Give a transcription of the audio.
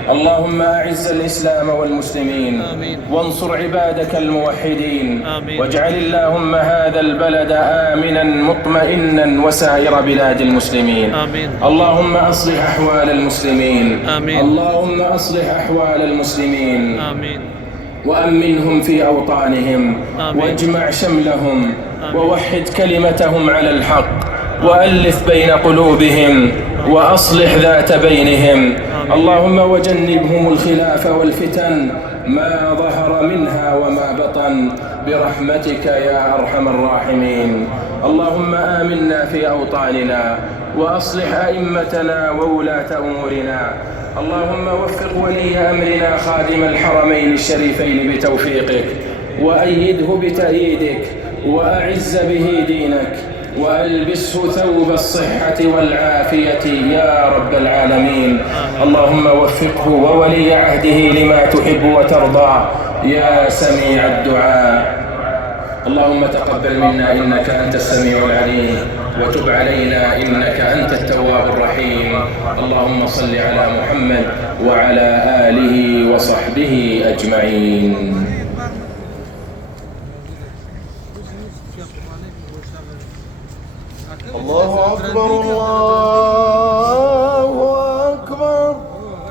اللهم أعز الإسلام والمسلمين، وانصر عبادك الموحدين، واجعل اللهم هذا البلد آمنا مطمئنا وسائر بلاد المسلمين. اللهم أصلح أحوال المسلمين، اللهم أصلح أحوال المسلمين، وأمنهم في أوطانهم، واجمع شملهم، ووحد كلمتهم على الحق، وألف بين قلوبهم، وأصلح ذات بينهم. اللهم وجنبهم الخلاف والفتن ما ظهر منها وما بطن برحمتك يا أرحم الراحمين. اللهم آمنا في أوطاننا، وأصلح أئمتنا وولاة أمورنا. اللهم وفق ولي أمرنا خادم الحرمين الشريفين بتوفيقك، وأيده بتأييدك، وأعز به دينك، وألبسه ثوب الصحة والعافية يا رب العالمين. اللهم وفقه وولي عهده لما تحب وترضى يا سميع الدعاء. اللهم تقبل منا إنك أنت السميع العليم، وتب علينا إنك أنت التواب الرحيم. اللهم صل على محمد وعلى آله وصحبه أجمعين. الله أكبر الله